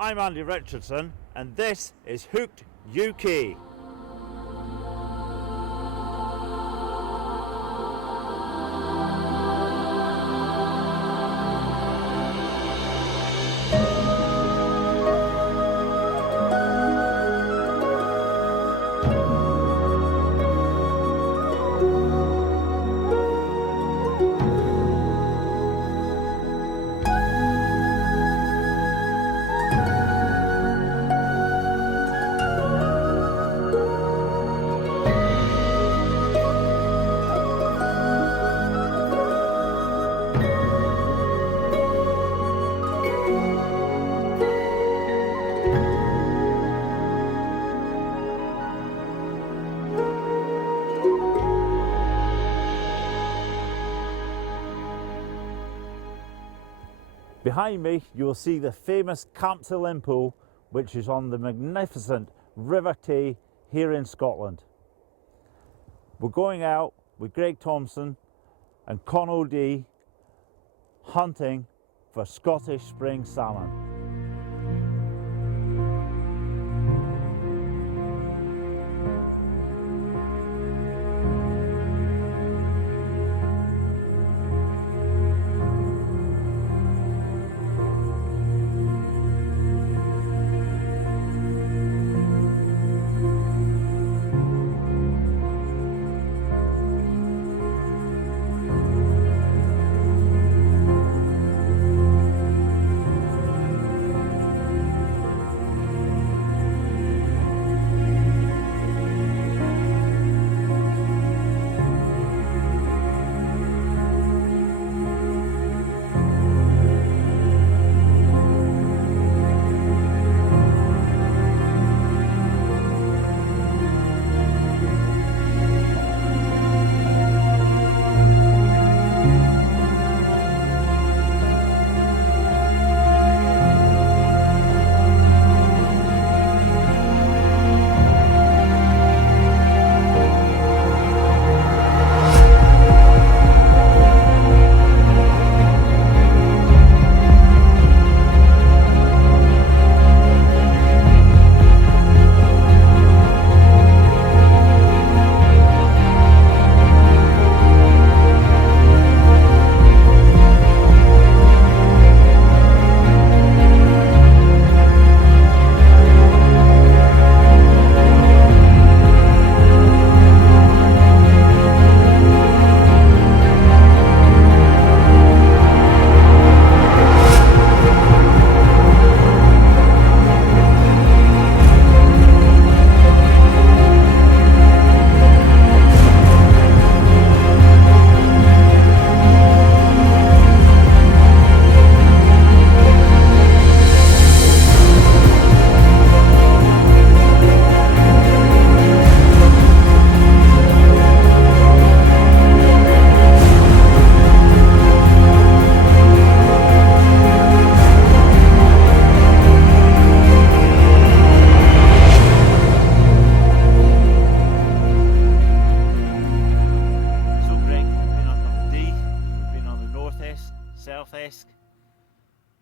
I'm Andy Richardson and this is Hooked UK. Behind me you will see the famous Camp Pool, which is on the magnificent River Tay here in Scotland. We're going out with Greg Thompson and Con O'D hunting for Scottish spring salmon.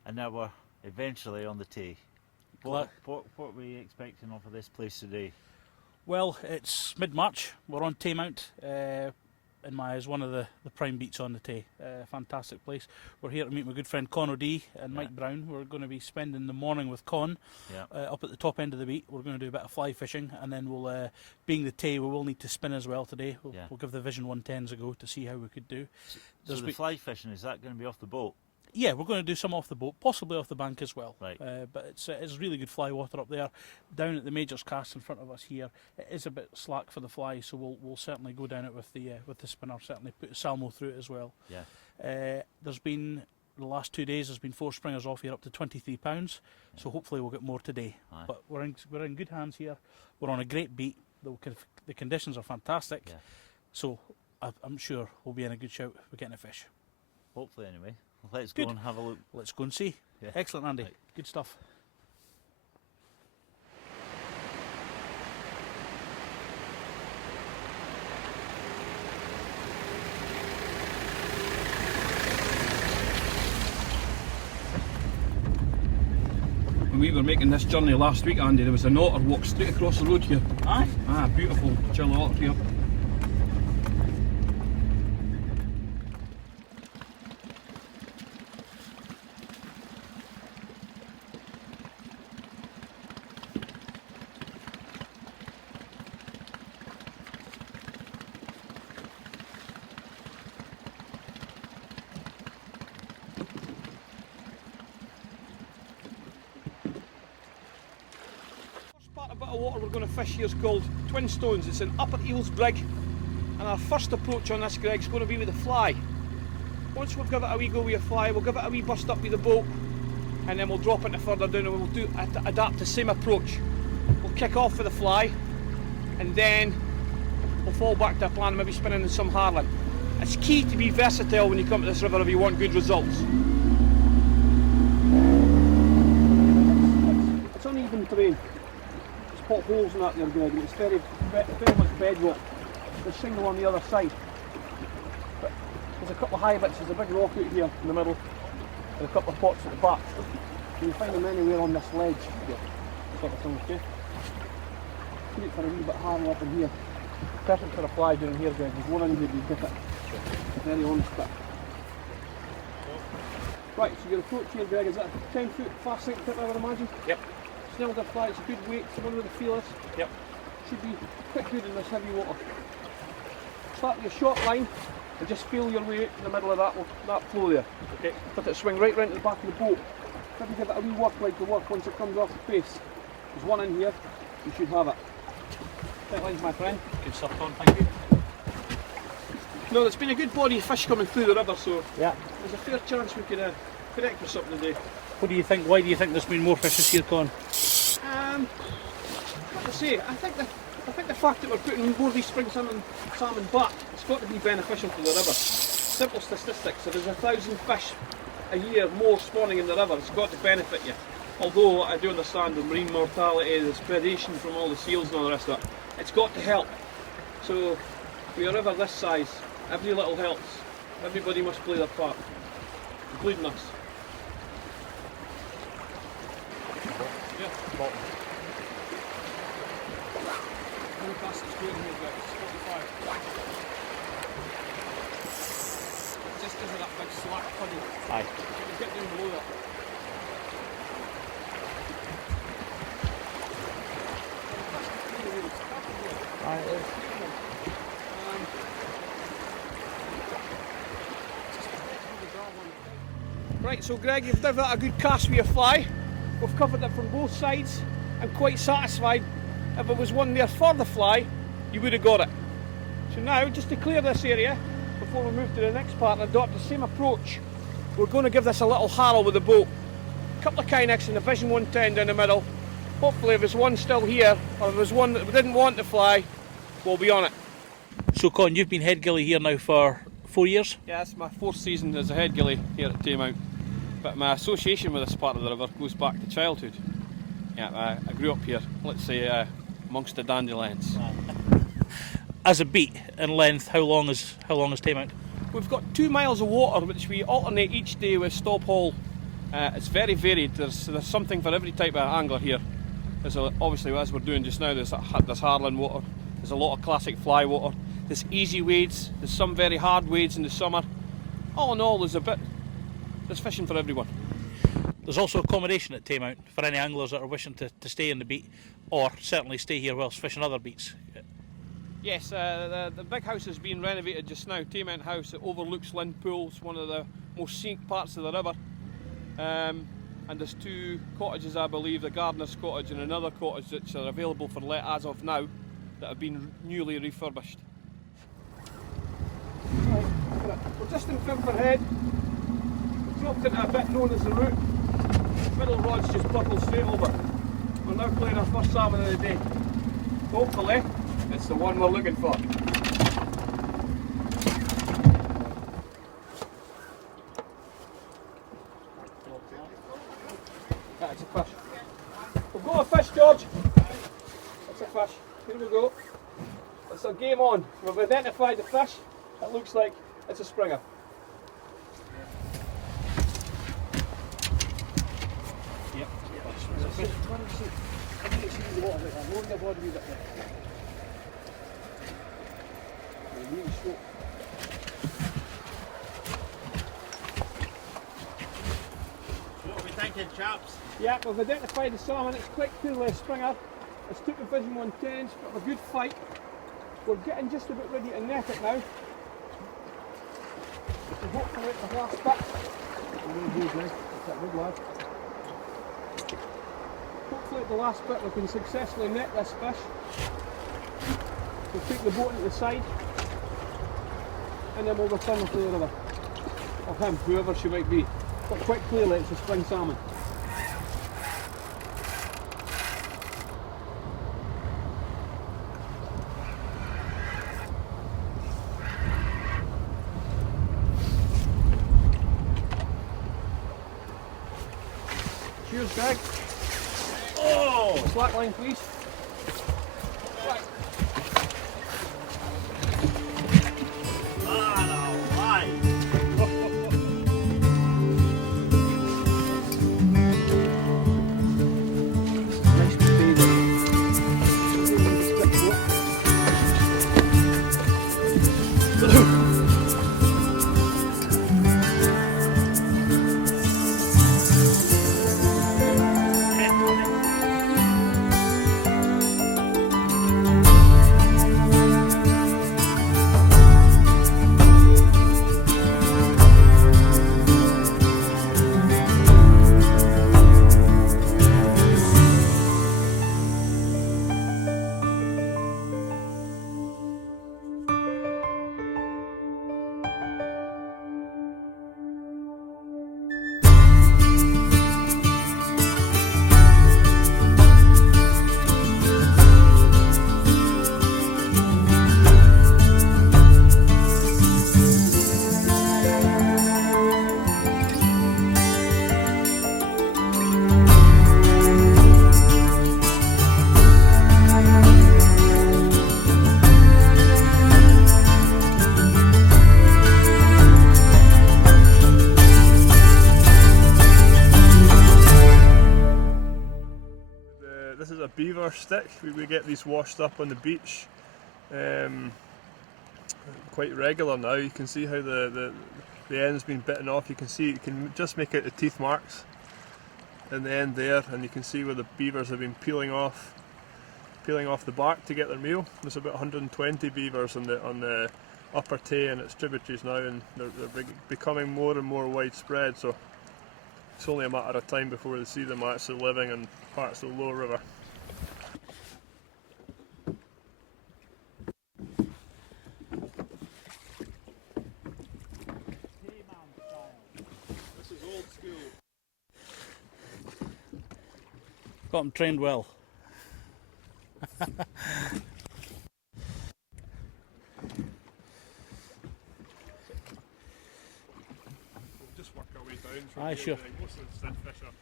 And now we're eventually on the Tay. What were we expecting off of this place today? Well, it's mid-March. We're on Taymount, in my eyes, one of the prime beats on the Tay. Fantastic place. We're here to meet my good friend Con O'D and Mike Brown. We're going to be spending the morning with Con up at the top end of the beat. We're going to do a bit of fly fishing, and then we'll, being the Tay, we will need to spin as well today. We'll give the Vision 110s a go to see how we could do. So the fly fishing, is that going to be off the boat? Yeah, we're going to do some off the boat, possibly off the bank as well. Right. But it's really good fly water up there. Down at the Major's Cast in front of us here, it is a bit slack for the fly, so we'll certainly go down it with the spinner. Certainly put a salmo through it as well. Yeah. There's been the last 2 days. There's been 4 springers off here up to £23. So hopefully we'll get more today. Aye. But we're in good hands here. We're on a great beat. The conditions are fantastic. Yeah. So I'm sure we'll be in a good shout for getting a fish. Hopefully, anyway. Let's go and have a look. Let's go and see. Yeah. Excellent, Andy. Right. Good stuff. When we were making this journey last week, Andy, there was an otter walked straight across the road here. Aye. Ah, beautiful chill otter here. Bit of water we're going to fish here is called Twin Stones. It's in Upper Eels Brig, and our first approach on this, Greg, is going to be with the fly. Once we've given it a wee go with a fly, we'll give it a wee bust up with the boat, and then we'll drop it further down, and we'll adapt the same approach. We'll kick off with the fly, and then we'll fall back to a plan, maybe spinning in some harling. It's key to be versatile when you come to this river if you want good results. It's uneven terrain. Potholes in that there, Greg, and it's very much bedrock. There's shingle on the other side. But there's a couple of high bits, there's a big rock out here in the middle, and a couple of pots at the back. You can find them anywhere on this ledge here, sort of thing, okay? Put it for a wee bit harder up in here. Perfect for a fly down here, Greg. There's one in here, you dip it. Very honest bit. Right, so your approach here, Greg, is that a 10-foot fast sink tip, I would imagine? Yep. Snelled fly, it's a good weight, it's the one with the feelers. Yep. Should be quite good in this heavy water. Start with a short line and just feel your way out in the middle of that flow there. Okay. Let it swing right round to the back of the boat. Maybe give it a wee work like the work once it comes off the face. There's one in here, you should have it. Tight lines, my friend. Good stuff, Con, thank you. No, there's been a good body of fish coming through the river, so yeah, there's a fair chance we could connect with something today. What do you think? Why do you think there's been more fishes here, Con? What to say? I think the fact that we're putting more of these spring salmon back, it's got to be beneficial to the river. Simple statistics. If there's 1,000 fish a year more spawning in the river, it's got to benefit you. Although I do understand the marine mortality, there's predation from all the seals and all the rest of it. It's got to help. So with a river this size, every little helps. Everybody must play their part, including us. Yeah. How fast it's going here, guys? 45. Just because of that big slack puddle. Aye. You can get down below that. Aye, it is. Right, so Greg, you've done that a good cast with your fly. We've covered it from both sides. I'm quite satisfied. If it was one there for the fly, you would have got it. So now, just to clear this area, before we move to the next part and adopt the same approach, we're going to give this a little harrow with the boat. A couple of Kynex and a Vision 110 down the middle. Hopefully if there's one still here, or if there's one that we didn't want to fly, we'll be on it. So Con, you've been head gilly here now for 4 years? Yeah, it's my 4th season as a head gilly here at Taymount. But my association with this part of the river goes back to childhood. Yeah, I grew up here, let's say, amongst the dandelions. As a beat in length, how long is Taymount? We've got 2 miles of water which we alternate each day with stop haul. It's very varied. There's something for every type of angler here. There's obviously, as we're doing just now, there's harling water. There's a lot of classic fly water. There's easy wades. There's some very hard wades in the summer. All in all, there's fishing for everyone. There's also accommodation at Taymount for any anglers that are wishing to stay in the beat, or certainly stay here whilst fishing other beats. Yes, the big house is being renovated just now. Taymount House, it overlooks Lynn Pool. It's one of the most scenic parts of the river. And there's 2 cottages, I believe, the Gardener's Cottage and another cottage which are available for let as of now, that have been newly refurbished. Right, we're just in River Head. We've dropped into a bit known as the route. Middle rod's just buckled straight over. We're now playing our first salmon of the day. Hopefully, it's the one we're looking for. That's a fish. We've got a fish, George. That's a fish. Here we go. It's a game on. We've identified the fish. It looks like it's a springer. Yep. Okay. What are we thinking, chaps? Yeah, we've identified the salmon. It's quite clearly a springer. It's took the vision on tens, but a good fight. We're getting just about ready to net it now. So hopefully at the last bit. Hopefully at the last bit we can successfully net this fish. We'll take the boat into the side and then we'll return her to the river. Or him, whoever she might be. But quite clearly it's a spring salmon. Cheers, Greg. Oh! Slack line, please. Nice baby. This is a beaver stick. We get these washed up on the beach quite regular now. You can see how the end's been bitten off. You can just make out the teeth marks in the end there, and you can see where the beavers have been peeling off the bark to get their meal. There's about 120 beavers on the Upper Tay and its tributaries now, and they're becoming more and more widespread. So it's only a matter of time before they see them actually living in parts of the lower river. This is old school. Got them trained well. Just work our way down from Aye, here. sure. Most of the thin fish are.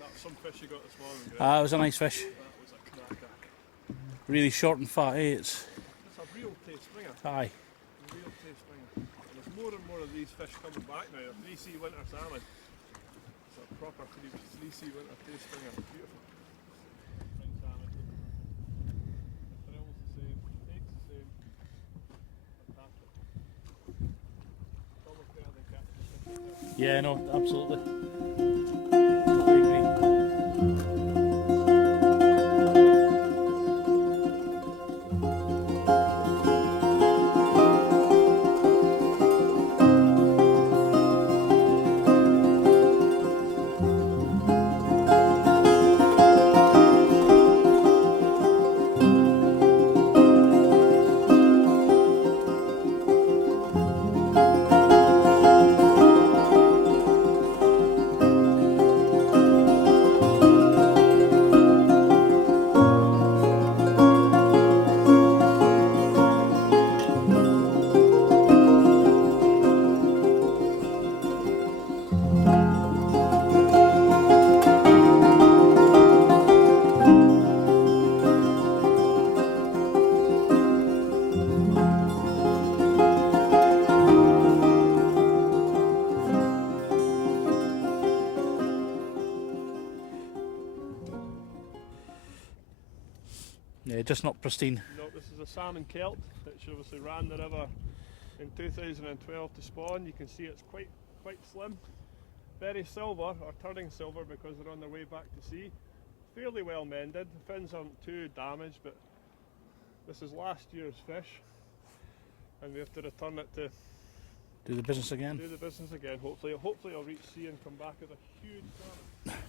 That's some fish you got this morning, Greg. Ah, it was a nice fish. That was a cracker. Really short and fat, eh? It's a real Tay springer. Aye. A real Tay springer. And there's more and more of these fish coming back now. A 3C winter salmon. It's a proper 3C winter Tay springer. Beautiful. Spring salmon. The thrill's the same. The take's the same. Fantastic. It's almost better than catching a fish. Yeah, no, absolutely. Totally agree. Yeah, just not pristine. No, this is a salmon kelt, which obviously ran the river in 2012 to spawn. You can see it's quite slim, very silver, or turning silver because they're on their way back to sea. Fairly well mended, the fins aren't too damaged, but this is last year's fish, and we have to return it to Do the business again. do the business again. Hopefully I'll reach sea and come back with a huge salmon.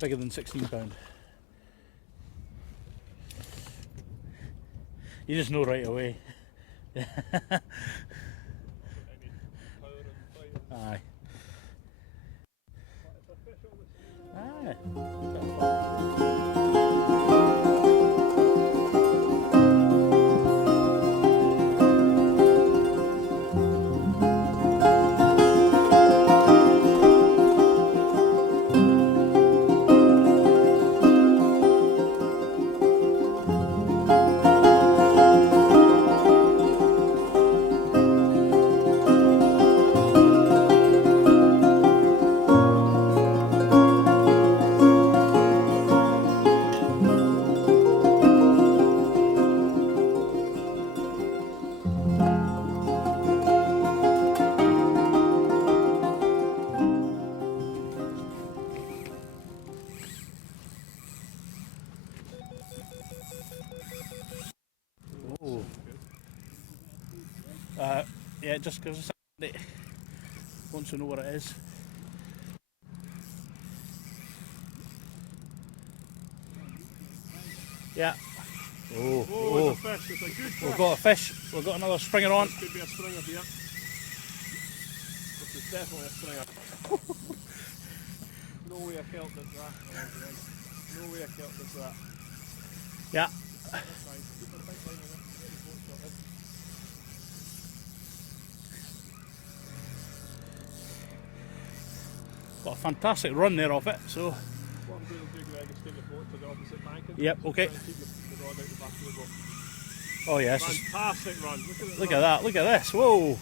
Bigger than £16. You just know right away. Any power and fight. Aye. It's a fish on the sea. Aye. Oh. Yeah, just gives us a update once we know what it is. Yeah. Oh, Oh, it's a fish, it's a good fish. We've got a fish. We've got another springer on. This could be a stringer here. This is definitely a stringer. No way a kelt does that. No way a kelt does that. Yeah. That's fine. Keep a tight line on it. Get the boat sorted. Got a fantastic run there off it. So. What I'm going to do, Greg, is take the boat to the opposite bank. Yep. Okay. Try and keep the rod out the back of the boat. Oh yeah. This is, Fantastic run. look at that. Look at this. Whoa.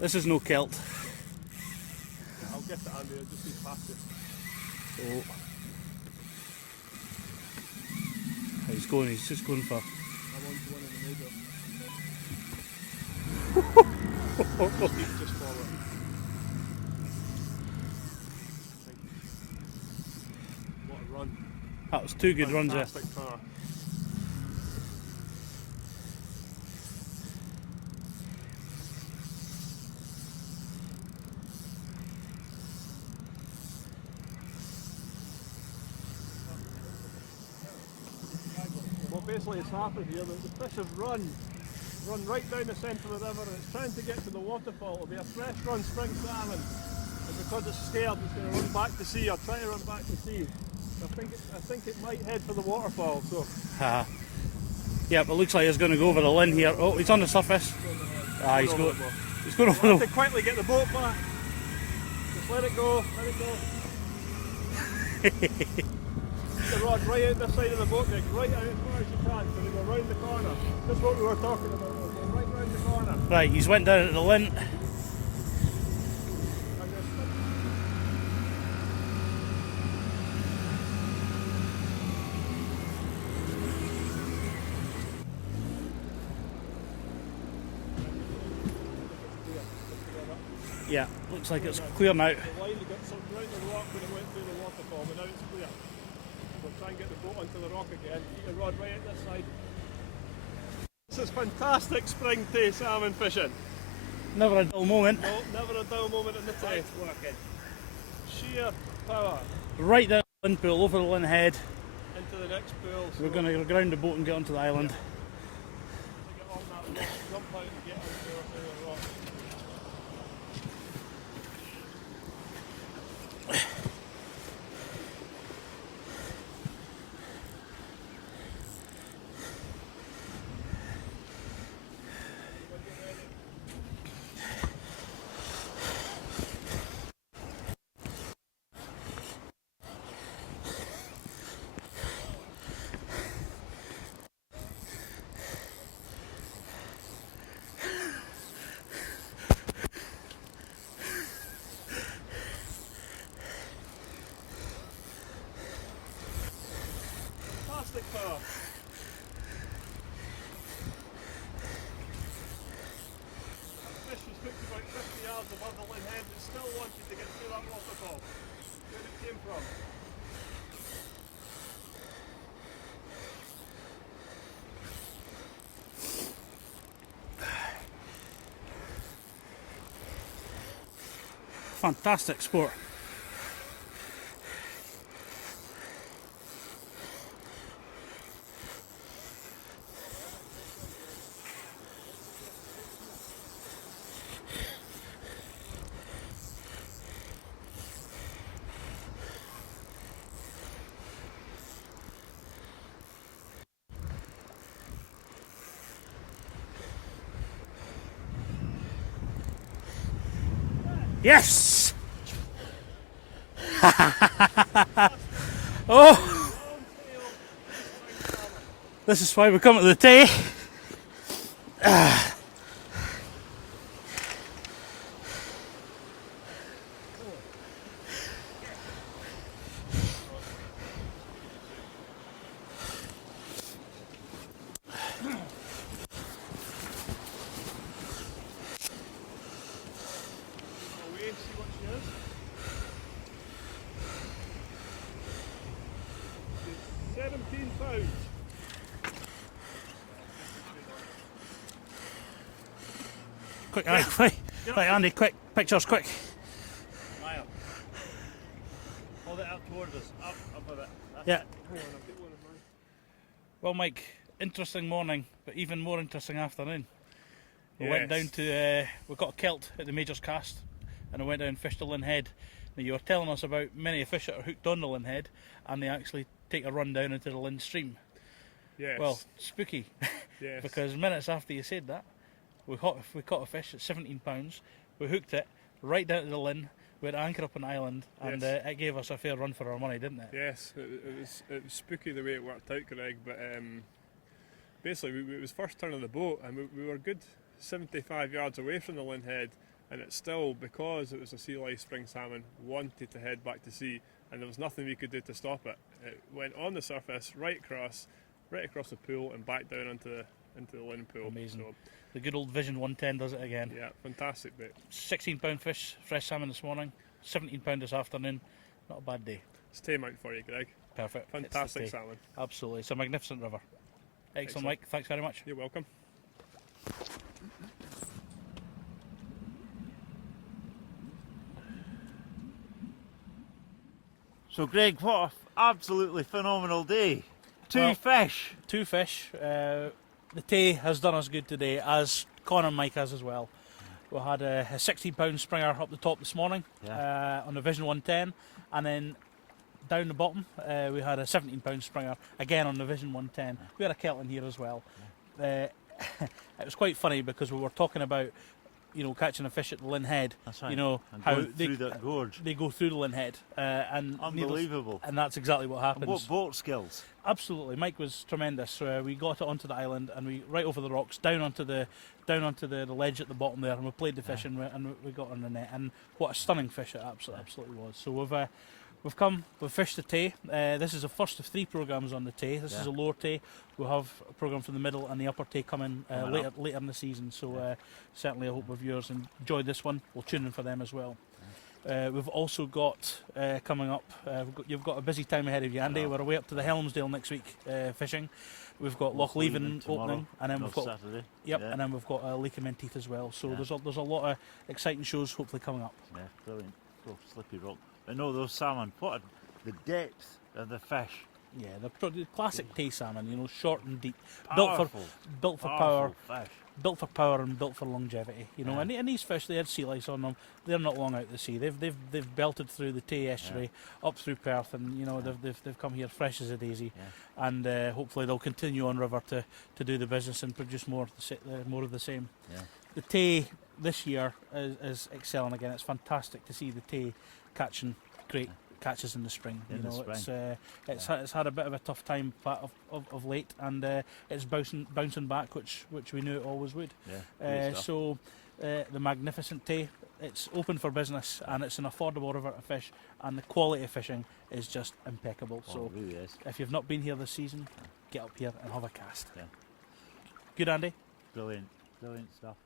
This is no kelt. I'll get it, Andy. I'll just be past it. Oh. He's going. He's just going for. I'm on to one in the middle. Just forward. What a run. That was two good runs there. Fantastic car. What basically has happened here, the fish have run right down the centre of the river, and it's trying to get to the waterfall. It'll be a fresh run spring salmon, and because it's scared, it's going to run back to sea, or try to run back to sea. I think it might head for the waterfall. So. Yep, it looks like he's going to go over the line here. Oh, he's on the surface. Ah, he's going over Have the. to quickly get the boat back. Just let it go. Let it go. Keep the rod right out this side of the boat, Nick. Right out as far as you can, so we go round the corner. That's what we were talking about. We're going right round the corner. Right, he's went down at the lint. And just Yeah, looks like it's clear now. the line got something right in the rock when it went through the waterfall, but now it's clear. We'll try and get the boat onto the rock again. Keep the rod right at this side. This is fantastic spring Tay salmon fishing. Never a dull moment. No, never a dull moment in the Tay. It's working. Sheer power Right down the lint pool, over the lint head. into the next pool. So We're going to ground the boat and get onto the island. to get on that rock, jump out and get onto the rock. fantastic sport. Yes! Oh! This is why we come to the Tay. Away, see what she is. She's 17 pounds. Quick, right, Andy, quick, pictures, quick. Mile. Hold it up towards us. Up a bit. Yeah. Hang on, I'll get one of mine. Well, Mike, interesting morning, but even more interesting afternoon. We went Yes. down to, we got a kelt at the Major's Cast, and I went down and fished the Lynn Head. Now, you were telling us about many fish that are hooked on the Lynn Head, and they actually take a run down into the Lynn stream. Yes. Well, spooky, yes. because minutes after you said that, we caught a fish at 17 pounds, we hooked it right down to the Lynn, we had anchor up on the island, and Yes. it gave us a fair run for our money, didn't it? Yes, it was spooky the way it worked out, Greg. But basically, it was first turn of the boat, and we were good 75 yards away from the Lynn Head, and it still, because it was a sea lice spring salmon, wanted to head back to sea, and there was nothing we could do to stop it. It went on the surface, right across the pool, and back down into the Lynn pool. Amazing. So, The good old Vision 110 does it again. yeah, fantastic bait. 16 pound fish, fresh salmon this morning, 17 pound this afternoon. Not a bad day. It's Taymount for you, Greg. Perfect. It's the Fantastic Tay. salmon. Absolutely. It's a magnificent river. Excellent, Excellent. Mike. Thanks very much. You're welcome. So Greg, what an absolutely phenomenal day. Two fish. Two fish. The Tay has done us good today, as Con and Mike has as well. We had a 16 pound springer up the top this morning on the Vision 110, and then down the bottom we had a 17 pound springer again on the Vision 110. We had a kelt in here as well. It was quite funny because we were talking about, you know, catching a fish at the Lynn Head. That's right. You know And how going through that gorge. they go through the Lynn Head, and Unbelievable. and that's exactly what And happens. what boat skills. Absolutely, Mike was tremendous. We got it onto the island and we right over the rocks, down onto the ledge at the bottom there, and we played the fish and we got on the net. And what a stunning fish it absolutely was. So we've fished the Tay. This is the first of 3 programs on the Tay. This is a lower Tay. We'll have a program for the middle and the upper Tay coming later in the season. So certainly, I hope our viewers enjoyed this one. We'll tune in for them as well. We've also got coming up, you've got a busy time ahead of you, Andy. We're away up to the Helmsdale next week fishing. We've got Loch Leven opening, and then we've got Saturday. and then we've got Lake of Menteith as well. So there's a lot of exciting shows hopefully coming up. Yeah, brilliant. Oh, slippy rock. I know those salmon. The depth of the fish. Yeah, the classic Tay salmon, you know, short and deep, Powerful. built for power, Powerful fish. built for power and built for longevity. You know, Yeah. and these fish, they had sea lice on them. They're not long out to sea. They've belted through the Tay estuary, up through Perth, and you know they've come here fresh as a daisy. Yeah. And hopefully they'll continue on river to do the business and produce more of the same. Yeah. The Tay this year is excelling again. It's fantastic to see the Tay catching great catches in the spring. It's had a bit of a tough time of late, and it's bouncing back, which we knew it always would. Yeah. Great stuff. The magnificent Tay, it's open for business, and it's an affordable river to fish, and the quality of fishing is just impeccable. Oh, So it really is. if you've not been here this season, get up here and have a cast. Yeah. Good, Andy. Brilliant. Brilliant stuff.